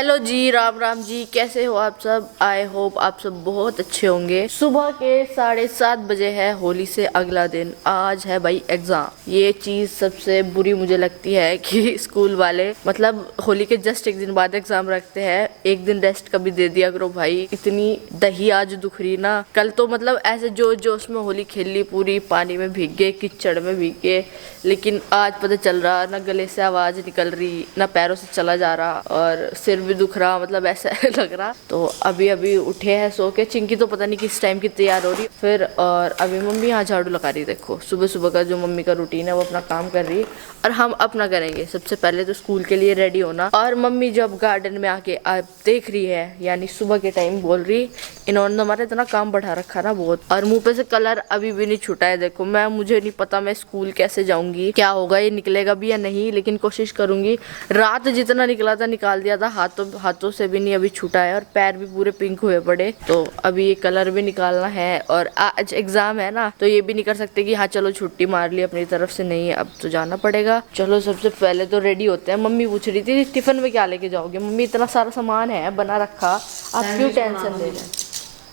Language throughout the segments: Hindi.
हेलो जी, राम राम जी। कैसे हो आप सब? आई होप आप सब बहुत अच्छे होंगे। सुबह के 7:30 बजे है, होली से अगला दिन। आज है भाई एग्जाम। ये चीज सबसे बुरी मुझे लगती है कि स्कूल वाले मतलब होली के जस्ट एक दिन बाद एग्जाम रखते हैं। एक दिन रेस्ट कभी दे दिया करो भाई। इतनी दही आज दुख रही ना। कल तो मतलब ऐसे जोश जोश में होली खेल ली पूरी, पानी में भीग गए, कीचड़ में भीग गए, लेकिन आज पता चल रहा ना गले से आवाज निकल रही ना पैरों से चला जा रहा और सिर भी दुख रहा, मतलब ऐसा लग रहा। तो अभी अभी उठे हैं सो के। चिंकी तो पता नहीं किस टाइम की तैयार हो रही फिर। और अभी मम्मी यहाँ झाड़ू लगा रही। देखो सुबह सुबह का जो मम्मी का रूटीन है वो अपना काम कर रही है और हम अपना करेंगे। सबसे पहले तो स्कूल के लिए रेडी होना। और मम्मी जब गार्डन में आके देख रही है, यानी सुबह के टाइम बोल रही, इन्होंने तो हमारा इतना काम बढ़ा रखा ना बहुत, और मुंह पे से कलर अभी भी नहीं छूटा है। देखो मुझे नहीं पता मैं स्कूल कैसे जाऊंगी, क्या होगा, ये निकलेगा भी या नहीं, लेकिन कोशिश करूंगी। रात जितना निकला था निकाल दिया था, हाथों से भी नहीं अभी छूटा है और पैर भी पूरे पिंक हुए पड़े। तो अभी ये कलर भी निकालना है और आज एग्जाम है ना, तो ये भी नहीं कर सकते कि हाँ चलो छुट्टी मार ली अपनी तरफ से। नहीं, अब तो जाना पड़ेगा। चलो सबसे पहले तो रेडी होते हैं। मम्मी पूछ रही थी टिफिन में क्या लेके जाओगे? मम्मी इतना सारा सामान है बना रखा, आप क्यों टेंशन ले रहे हैं?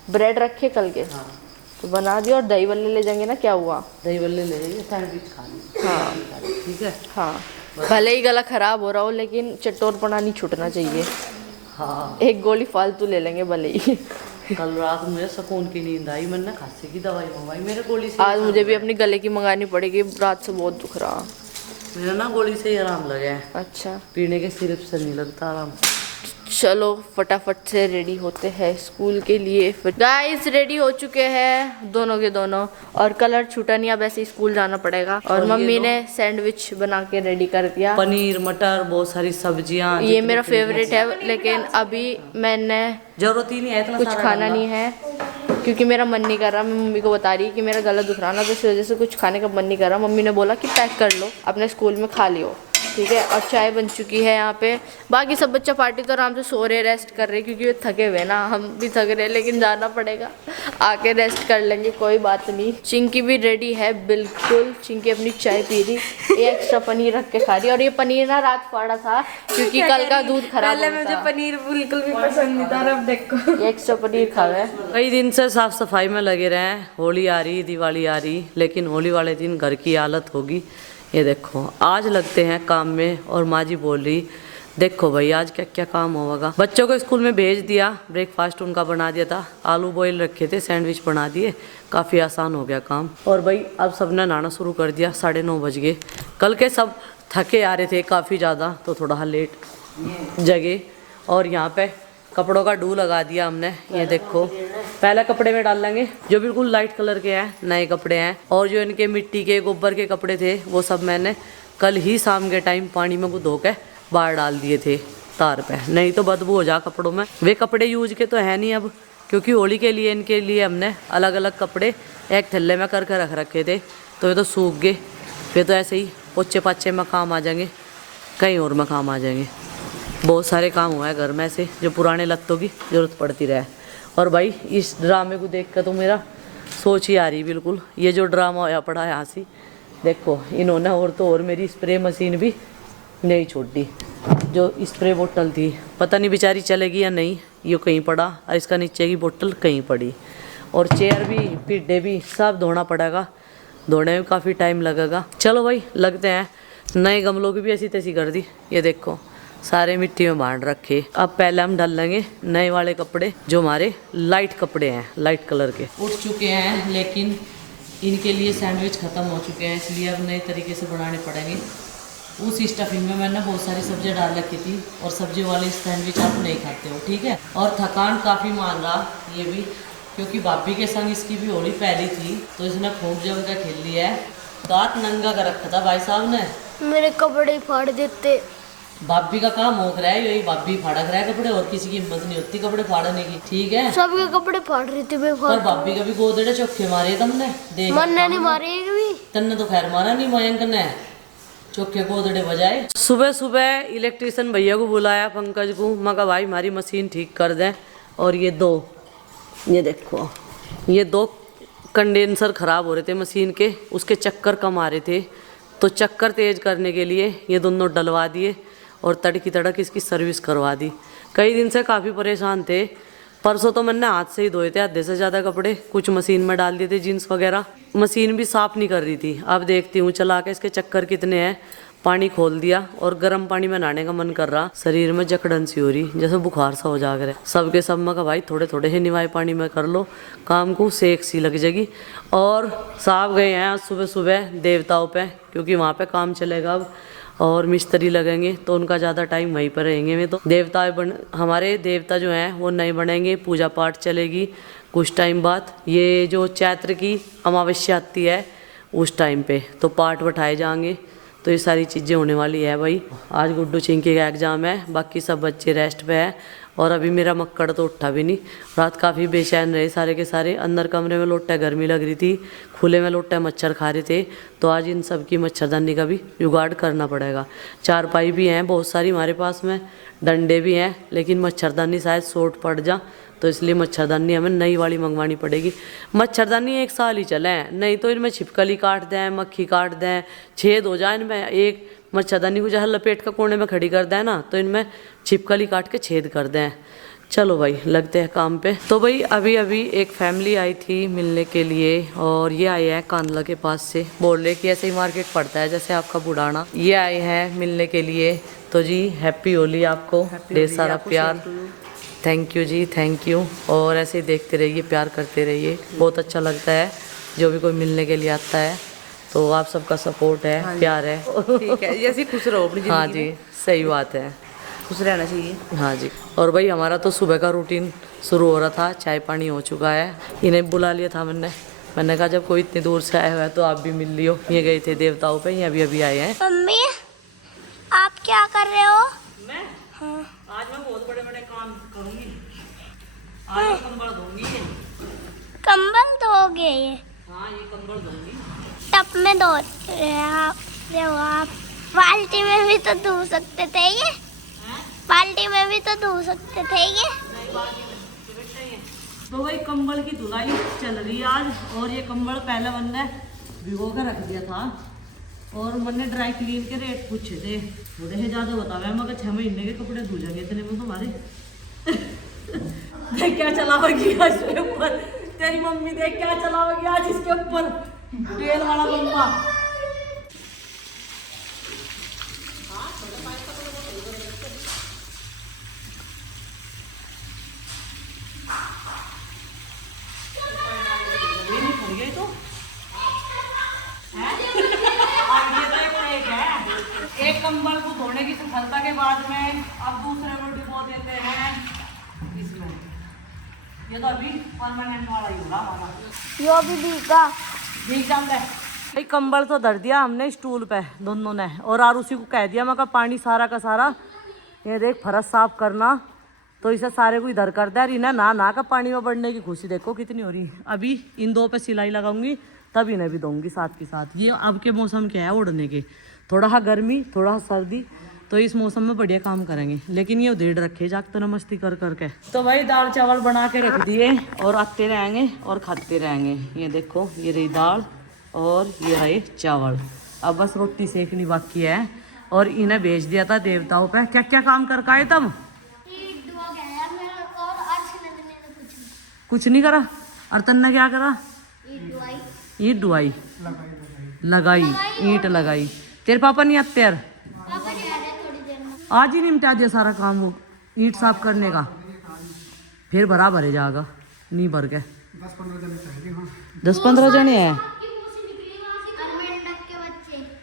ब्रेड रखे कल के, हाँ। तो बना दिया। और दही बल्ले ले जाएंगे ना, क्या हुआ? दही बल्ले ले जाइए, सैंडविच खाने। हाँ ठीक है। हाँ, भले ही गला खराब हो रहा हो लेकिन चटोरपना नहीं छूटना चाहिए। हाँ, एक गोली फालतू ले लेंगे भले ही। कल रात मुझे सुकून की नींद आई, मैंने खांसी की दवाई मंगवाई, मेरे गोली से आज मुझे भी अपनी गले की मंगानी पड़ेगी, रात से बहुत दुख रहा। मेरा ना गोली से ही आराम लगे है। अच्छा, पीने के सिरप से नहीं लगता आराम। चलो फटाफट से रेडी होते हैं स्कूल के लिए। फिर गाइस रेडी हो चुके हैं दोनों के दोनों, और कलर छूटा नहीं, अब ऐसे ही स्कूल जाना पड़ेगा। और मम्मी ने सैंडविच बना के रेडी कर दिया। पनीर मटर बहुत सारी सब्जियां, ये मेरा फेवरेट है, लेकिन अभी मैंने जरूरत ही नहीं है इतना कुछ सारा खाना डालना। नहीं है क्योंकि मेरा मन नहीं कर रहा। मैं मम्मी को बता रही कि मेरा गला दुख रहा ना, तो इस वजह से कुछ खाने का मन नहीं कर रहा। मम्मी ने बोला कि पैक कर लो, अपने स्कूल में खा लियो, ठीक है। और चाय बन चुकी है यहाँ पे। बाकी सब बच्चा पार्टी तो आराम से सो रहे, रेस्ट कर रहे, क्योंकि वे थके हुए ना, हम भी थक रहे, लेकिन जाना पड़ेगा, आके रेस्ट कर लेंगे, कोई बात नहीं। चिंकी भी रेडी है बिल्कुल। चिंकी अपनी चाय पी रही, ये एक्स्ट्रा पनीर रख के खा रही। और ये पनीर ना रात फाड़ा था क्योंकि कल का दूध खराब पहले मुझे पनीर बिल्कुल भी पसंद नहीं था, अब देखो ये एक्स्ट्रा पनीर खा गए। कई दिन से साफ सफाई में लगे रहे हैं। होली आ रही, दिवाली आ रही, लेकिन होली वाले दिन घर की हालत होगी। ये देखो आज लगते हैं काम में, और माँ जी बोल रही देखो भाई आज क्या क्या काम होगा। बच्चों को स्कूल में भेज दिया, ब्रेकफास्ट उनका बना दिया था, आलू बॉईल रखे थे, सैंडविच बना दिए, काफ़ी आसान हो गया काम। और भाई अब सबने नहाना शुरू कर दिया, 9:30 बज गए। कल के सब थके आ रहे थे काफ़ी ज़्यादा, तो थोड़ा लेट जगे। और यहाँ पे कपड़ों का डू लगा दिया हमने। ये देखो पहले कपड़े में डाल लेंगे जो बिल्कुल लाइट कलर के हैं, नए कपड़े हैं। और जो इनके मिट्टी के गोबर के कपड़े थे वो सब मैंने कल ही शाम के टाइम पानी में धो के बाहर डाल दिए थे तार पे, नहीं तो बदबू हो जा कपड़ों में। वे कपड़े यूज के तो है नहीं अब, क्योंकि होली के लिए इनके लिए हमने अलग अलग कपड़े एक थैले में करके रख रखे थे, तो ये तो सूख गए। फिर तो ऐसे ही पोचे पाचे में काम आ जाएंगे, कहीं और में काम आ जाएंगे। बहुत सारे काम हुआ है घर में से जो पुराने लत्तों की ज़रूरत पड़ती रहे। और भाई इस ड्रामे को देख कर तो मेरा सोच ही आ रही बिल्कुल। ये जो ड्रामा होया पड़ा है हंसी, देखो इन्होंने और तो और मेरी स्प्रे मशीन भी नहीं छोड़ी। जो स्प्रे बोतल थी पता नहीं बेचारी चलेगी या नहीं, ये कहीं पड़ा, और इसका नीचे की बोतल कहीं पड़ी। और चेयर भी, पिड्डे भी सब धोना पड़ेगा, धोने में काफ़ी टाइम लगेगा। चलो भाई लगते हैं। नए गमलों की भी ऐसी तैसी कर दी, ये देखो सारे मिट्टी में बांध रखे। अब पहले हम डाल लेंगे नए वाले कपड़े, जो हमारे लाइट कपड़े हैं, लाइट कलर के। उठ चुके हैं, लेकिन इनके लिए सैंडविच ख़त्म हो चुके हैं, इसलिए अब नए तरीके से बनाने पड़ेंगे। उस स्टफिंग में मैंने बहुत सारी सब्जियां डाल रखी थी, और सब्जी वाले सैंडविच आप नहीं खाते हो, ठीक है। और थकान काफ़ी मान रहा ये भी, क्योंकि भाभी के संग इसकी भी होली पहली थी, तो इसने खूब जम कर खेल लिया है। दांत नंगा कर रखा था भाई साहब ने, मेरे कपड़े फाड़ देते। भाभी का काम हो रहा है, यही भाभी फाड़क रहा है कपड़े, और किसी की हिम्मत नहीं होती कपड़े फाड़ने की, ठीक है। सबके कपड़े फाड़ रहे थे, मैं पर भाभी का भी गोदड़े चौखे मारे तुमने, देख मन्ने नहीं मारे एक भी। तन्ने तो खैर मारा नहीं, मयंक ने चौखे गोदड़े बजाए। सुबह सुबह इलेक्ट्रिशियन भैया को बुलाया, पंकज को। मैं कहा भाई हमारी मशीन ठीक कर दें। और ये देखो ये दो कंडेंसर ख़राब हो रहे थे मशीन के, उसके चक्कर कम आ रहे थे, तो चक्कर तेज़ करने के लिए ये दोनों डलवा दिए और तड़की तड़क इसकी सर्विस करवा दी। कई दिन से काफ़ी परेशान थे। परसों तो मैंने हाथ से ही धोए थे आधे से ज़्यादा कपड़े, कुछ मशीन में डाल दिए थे जीन्स वगैरह। मशीन भी साफ़ नहीं कर रही थी। अब देखती हूँ चला के इसके चक्कर कितने हैं। पानी खोल दिया और गर्म पानी में नहाने का मन कर रहा। शरीर में जकड़न सी हो रही, जैसे बुखार सा हो जाकर सबके सब में का भाई थोड़े थोड़े ही निवाए पानी में कर लो काम को, सेक सी लग जाएगी। और साहब गए हैं आज सुबह सुबह देवताओं पे, क्योंकि वहाँ पे काम चलेगा अब और मिस्त्री लगेंगे तो उनका ज़्यादा टाइम वहीं पर रहेंगे। में तो हमारे देवता जो हैं वो नहीं बनेंगे, पूजा पाठ चलेगी कुछ टाइम बाद। ये जो चैत्र की अमावस्या आती है उस टाइम पे तो पाठ बैठाए जाएंगे। तो ये सारी चीज़ें होने वाली है भाई। आज गुड्डू चिंकी का एग्ज़ाम है, बाकी सब बच्चे रेस्ट पे है। और अभी मेरा मक्कड़ तो उठा भी नहीं। रात काफ़ी बेचैन रहे सारे के सारे। अंदर कमरे में लोटा गर्मी लग रही थी, खुले में लोटा मच्छर खा रहे थे। तो आज इन सब की मच्छरदानी का भी जुगाड़ करना पड़ेगा। चारपाई भी हैं बहुत सारी हमारे पास में, डंडे भी हैं, लेकिन मच्छरदानी शायद शॉर्ट पड़ जा, तो इसलिए मच्छरदानी हमें नई वाली मंगवानी पड़ेगी। मच्छरदानी 1 साल ही चले हैं, नहीं तो इनमें छिपकली काट दें, मक्खी काट दें, छेद हो जाए इनमें। एक मच्छरदानी को जहाँ लपेट का कोने में खड़ी कर दें ना, तो इनमें छिपकली काट के छेद कर दें। चलो भाई लगते हैं काम पे। तो भाई अभी अभी एक फैमिली आई थी मिलने के लिए, और ये आए हैं कांदला के पास से। बोल रहे कि ऐसे ही मार्केट पड़ता है जैसे आपका बुढ़ाना। ये आए हैं मिलने के लिए। तो जी हैप्पी होली आपको, ढेर सारा प्यार। थैंक यू जी, थैंक यू। और ऐसे ही देखते रहिए, प्यार करते रहिए, बहुत अच्छा लगता है जो भी कोई मिलने के लिए आता है। तो आप सबका सपोर्ट है, हाँ प्यार है, ठीक है, जैसे खुश रहो अपनी हाँ जिंदगी जी सही बात है, खुश रहना चाहिए। हाँ जी। और भाई हमारा तो सुबह का रूटीन शुरू हो रहा था, चाय पानी हो चुका है। इन्हें बुला लिया था मैंने कहा जब कोई इतनी दूर से आया हुआ है तो आप भी मिल लियो। ये गए थे देवताओं पे, ये अभी अभी आए हैं। मम्मी आप क्या कर रहे हो? मैं आज मैं बहुत बड़े बड़े काम करूंगी। आज मैं कंबल धोऊंगी। कंबल धोगे? ये हाँ ये कंबल धोऊंगी। टप में धो रहे हो आप? बाल्टी में भी तो धो सकते थे ये, बाल्टी में भी तो धो सकते थे ये। तो भाई कंबल की धुलाई चल रही है आज, और ये कंबल पहले मैंने भिगो कर रख दिया था, और मैंने ड्राई क्लीन के रेट पूछे थे, थोड़े से ज़्यादा बताया, मगर 6 महीने के कपड़े धो जाएंगे इतने में तुम्हारे। देख क्या चलाओगी आज इसके ऊपर, तेरी मम्मी देख क्या चलाओगी आज इसके ऊपर, तेल वाला बम्बा। एक कंबल को धोने की सफलता के बाद में अब दूसरे को डिपो देते हैं इसमें। ये तो अभी परमानेंट वाला ही होगा हमारा। यो भी भीगा भीग जाता है। भाई कंबल तो धर दिया हमने स्टूल पे दोनों ने, और आरुषि को कह दिया मैं कहा पानी सारा का सारा ये देख फरस साफ करना, तो इसे सारे को इधर कर दे। और इन्हें ना का पानी में बढ़ने की खुशी देखो कितनी हो रही है। अभी इन 2 पे सिलाई लगाऊंगी, तब इन्हें भी दूंगी साथ के साथ। ये अब के मौसम क्या है उड़ने के, थोड़ा सा गर्मी थोड़ा सा सर्दी, तो इस मौसम में बढ़िया काम करेंगे। लेकिन ये उधेड़ रखे जागते ना मस्ती कर करके। तो भाई दाल चावल बना के रख दिए, और आते रहेंगे और खाते रहेंगे। ये देखो ये रही दाल और ये रहे चावल, अब बस रोटी सेकनी बाकी है। और इन्हें भेज दिया था देवताओं पे। क्या क्या काम करके आए तुम? कुछ नहीं करा। और तन्ने क्या करा? ईट डुआई लगाई, ईंट लगाई। तेरे पापा नहीं आते यार? आज ही निपटा दिया सारा काम वो ईंट साफ करने का, फिर बराबर है जाएगा नहीं भर के। 10-15 जने हैं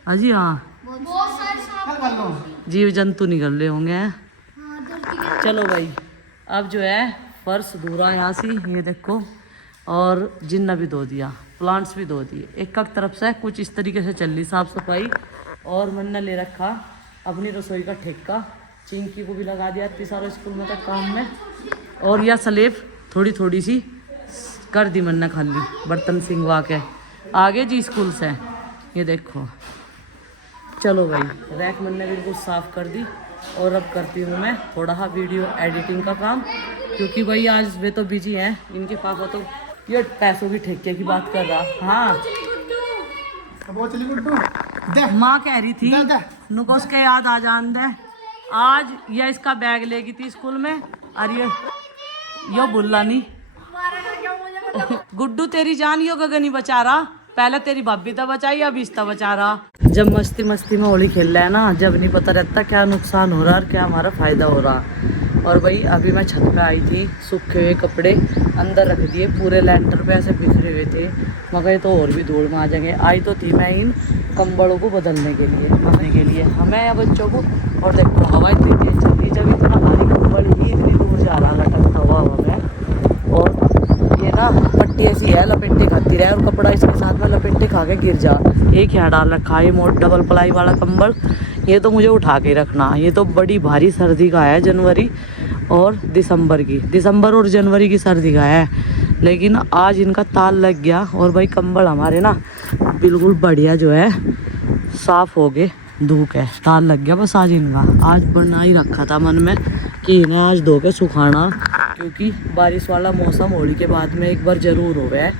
अजी। हाँ जीव जंतु निकल रहे होंगे। चलो भाई अब जो है फर्श धूरा यहाँ से, ये देखो, और जिन्ना भी धो दिया, प्लांट्स भी धो दिए। एक तरफ से कुछ इस तरीके से चल रही साफ सफाई। और मैंने ले रखा अपनी रसोई का ठेका, चिंकी को भी लगा दिया इतनी सारा स्कूल में तक काम में। और यह स्लेब थोड़ी थोड़ी सी कर दी मैंने खाली, बर्तन सिंगवा के आगे जी स्कूल से। ये देखो चलो भाई रैक मैंने बिल्कुल साफ़ कर दी। और अब करती हूँ मैं थोड़ा सा वीडियो एडिटिंग का काम, क्योंकि भाई आज वे तो बिजी हैं। इनके पापा तो ये पैसों की ठेके की बात कर रहा। हाँ माँ कह रही थी नुको उसके याद आ जान दे, आज यह इसका बैग लेगी थी स्कूल में और यो बुल्ला नहीं। गुड्डू तेरी जान यो गगनी बचा रहा, पहले तेरी भाभी तो बचाई अब इसता बचा रहा। जब मस्ती मस्ती में होली खेल रहा है ना, जब नहीं पता रहता क्या नुकसान हो रहा और क्या हमारा फायदा हो रहा। और भाई अभी मैं छत पे आई थी, सूखे हुए कपड़े अंदर रख दिए, पूरे लैंटर पे ऐसे बिखरे हुए थे। मगर तो और भी धूल में आ जाएंगे। आई तो थी मैं इन कंबलों को बदलने के लिए हमें या बच्चों को। और देखो हवा इतनी तेज चल रही, जब इतना भारी कंबल ही इतनी दूर जा रहा लटकता हुआ हवा में। और ये ना पट्टी ऐसी है, लपेटे खाती रहे और कपड़ा इसके साथ में लपेटे खा के गिर जा। एक यहाँ डाल रखा है मोट डबल प्लाई वाला कंबल, ये तो मुझे उठा के रखना। ये तो बड़ी भारी सर्दी का है, जनवरी और दिसंबर और जनवरी की सर्दी का है। लेकिन आज इनका ताल लग गया और भाई कंबल हमारे ना बिल्कुल बढ़िया जो है साफ हो गए, धूप है, ताल लग गया बस आज इनका। आज बना ही रखा था मन में कि इन्हें आज धो के सुखाना, क्योंकि बारिश वाला मौसम होली के बाद में एक बार ज़रूर हो गया है।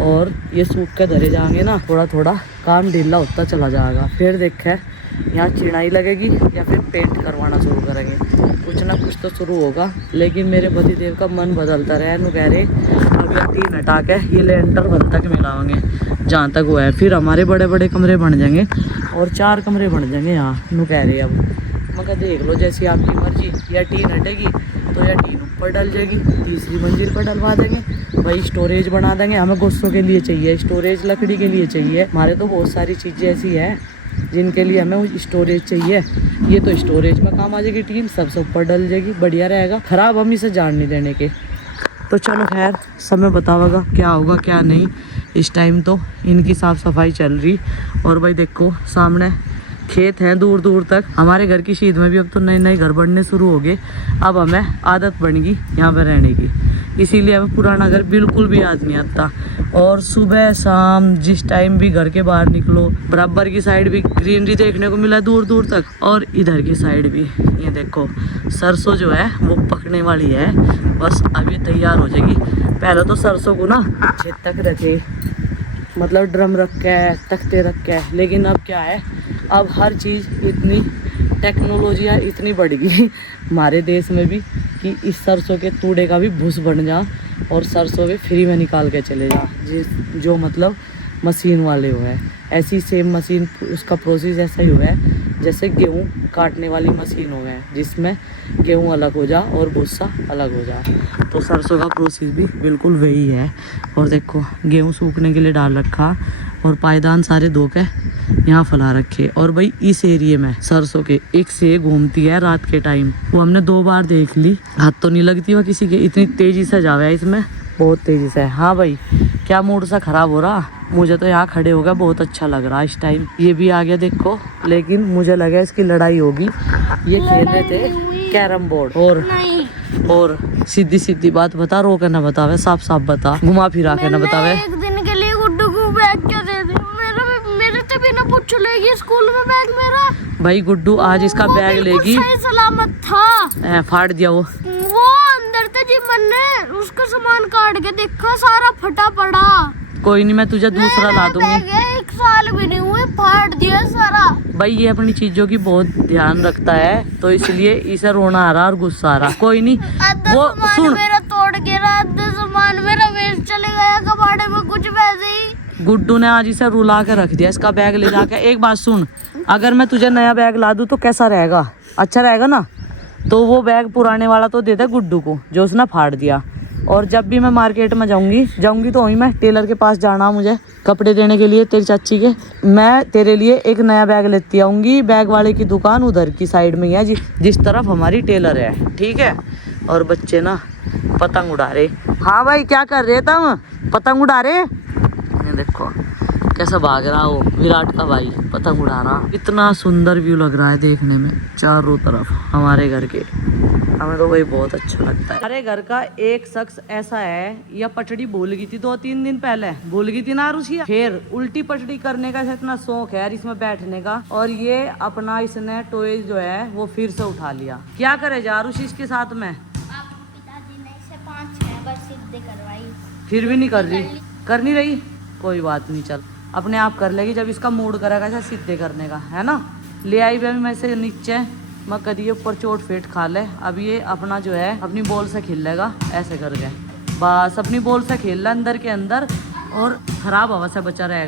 और ये सूख के धरे जाएंगे ना, थोड़ा थोड़ा काम ढीला होता चला जाएगा। फिर देखे यहाँ चिड़ाई लगेगी या फिर पेंट करवाना शुरू करेंगे, कुछ ना कुछ तो शुरू होगा। लेकिन मेरे पति देव का मन बदलता रहे, नु कह रहे अभी 3 हटा के ये लेंटर बन तक मिलाएंगे जहाँ तक वो है, फिर हमारे बड़े बड़े कमरे बन जाएंगे और 4 कमरे बन जाएंगे यहाँ। नु कह रहे अब मगर देख लो जैसी आपकी मर्जी, या टीन हटेगी तो या टीन ऊपर डल जाएगी, तीसरी मंजिल पर डलवा देंगे। भाई स्टोरेज बना देंगे, हमें गुस्सों के लिए चाहिए स्टोरेज, लकड़ी के लिए चाहिए, हमारे तो बहुत सारी चीज़ें ऐसी हैं जिनके लिए हमें स्टोरेज चाहिए। ये तो स्टोरेज में काम आ जाएगी, टीन सबसे ऊपर डल जाएगी, बढ़िया रहेगा। खराब हम इसे जान नहीं देने के। तो चलो खैर समय बतावेगा क्या होगा क्या नहीं। इस टाइम तो इनकी साफ़ सफाई चल रही। और भाई देखो सामने खेत हैं दूर दूर तक। हमारे घर की शीद में भी अब तो नए नए घर बनने शुरू हो गए। अब हमें आदत बन गई यहाँ पर रहने की, इसीलिए हमें पुराना घर बिल्कुल भी याद नहीं आता। और सुबह शाम जिस टाइम भी घर के बाहर निकलो, बराबर की साइड भी ग्रीनरी देखने को मिला दूर दूर तक, और इधर की साइड भी। ये देखो सरसों जो है वो पकने वाली है, बस अभी तैयार हो जाएगी। पहले तो सरसों को ना खेत तक रखे, मतलब ड्रम रख के तख्ते रख के, लेकिन अब क्या है, अब हर चीज़ इतनी टेक्नोलॉजियाँ इतनी बढ़ गई हमारे देश में भी कि इस सरसों के तूड़े का भी भूस बन जा और सरसों भी फ्री में निकाल के चले जा, जो मतलब मशीन वाले हुए हैं। ऐसी सेम मशीन, उसका प्रोसेस ऐसा ही हुआ है जैसे गेहूँ काटने वाली मशीन हो गए, जिसमें गेहूँ अलग हो जा और भूसा अलग हो जा। तो सरसों का प्रोसेस भी बिल्कुल वही है। और देखो गेहूँ सूखने के लिए डाल रखा और पायदान सारे धो के यहाँ फैला रखे। और भाई इस एरिए में सरसों के एक से घूमती है रात के टाइम, वो हमने 2 बार देख ली। हाथ तो नहीं लगती वह किसी के, इतनी तेजी से जावे इसमें, बहुत तेजी से। हाँ भाई क्या मूड सा खराब हो रहा, मुझे तो यहाँ खड़े हो गया, बहुत अच्छा लग रहा इस टाइम। ये भी आ गया देखो, लेकिन मुझे लगा इसकी लड़ाई होगी। ये खेल रहे थे कैरम बोर्ड। और सीधी सीधी बात बता, रो के ना बतावे, साफ साफ बता, घुमा फिरा के ना बतावे। एक दिन के लिए गुड्डू को बैग क्या दे दे, मेरे तो बिना पूछ लेगी स्कूल में बैग मेरा। भाई गुड्डू आज इसका बैग लेगी, सही सलामत था, फाड़ दिया वो अंदर थे जी, मैंने उसका सामान काट के देखा सारा फटा पड़ा। कोई नहीं, मैं तुझे दूसरा ला दूंगी। 1 साल भी नहीं हुए, फाड़ दिया सारा। भाई ये अपनी चीजों की बहुत ध्यान रखता है, तो इसलिए इसे रोना आ रहा और गुस्सा आ रहा। कोई नहीं, वो सुन, मेरा तोड़ के आधा सामान मेरा वेस्ट चले गया कबाड़े में, कुछ वैसे ही। गुड्डू ने आज इसे रुला के रख दिया, इसका बैग ले जाके। एक बात सुन, अगर मैं तुझे नया बैग ला दूं तो कैसा रहेगा, अच्छा रहेगा ना? तो वो बैग पुराने वाला तो दे दे गुड्डू को, जो उसने फाड़ दिया। और जब भी मैं मार्केट में जाऊंगी तो वहीं मैं टेलर के पास जाना, मुझे कपड़े देने के लिए तेरी चाची के, मैं तेरे लिए एक नया बैग लेती आऊँगी। बैग वाले की दुकान उधर की साइड में ही है, जिस तरफ हमारी टेलर है, ठीक है? और बच्चे ना पतंग उड़ा रहे। हाँ भाई क्या कर रहे तुम, पतंग उड़ा रहे? ये देखो कैसा भाग रहा हो विराट का भाई, पतंग उड़ा रहा। इतना सुंदर व्यू लग रहा है देखने में चारों तरफ हमारे घर के, हमें तो भाई बहुत अच्छा लगता है। हमारे घर का एक शख्स ऐसा है, यह पटड़ी भूल गई थी 2-3 दिन पहले, भूल गई थी ना रुचिया, फिर उल्टी पटड़ी करने का इतना शौक है इसमें बैठने का, और ये अपना इसने टॉय जो है वो फिर से उठा लिया। क्या करे जा रुचि इसके साथ में? पिताजी ने इसे 5-6 बार सीधे करवाई, फिर भी नहीं कर नहीं रही। कोई बात नहीं, चल अपने आप कर लेगी जब इसका मूड करेगा ऐसा सीधे करने का, है ना? ले आई भी मैं से नीचे मैं कभी ऊपर चोट फेट खा ले। अब ये अपना जो है अपनी बॉल से खेल लेगा ऐसे करके, बस अपनी बॉल से खेल ले अंदर के अंदर और खराब हवा से बचा रहेगा।